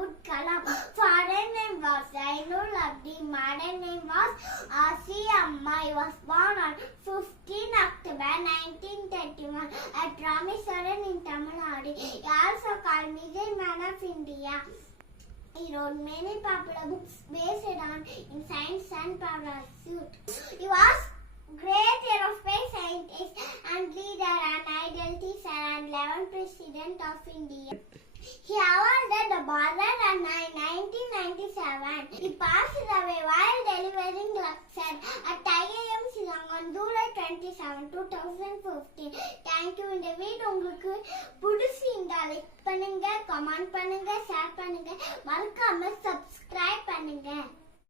Abdul Kalam. Father name was Zainul Abidin. Mother name was Asiya Amma. He was born on 15 October 1931 at Rameswaram in Tamil Nadu. He also called Middle Man of India. He wrote many popular books based on in science and pursuit. He was great aerospace scientist and leader and ideal teacher and 11th President of India. He awarded the Bharat Ratna in 1997. He passed away while delivering lecture at IIM Shillong on July 27, 2015. Thank you. இந்த video உங்களுக்கு பிடிச்சிருந்தா like பண்ணுங்க, comment பண்ணுங்க, share பண்ணுங்க, மறக்காம subscribe பண்ணுங்க.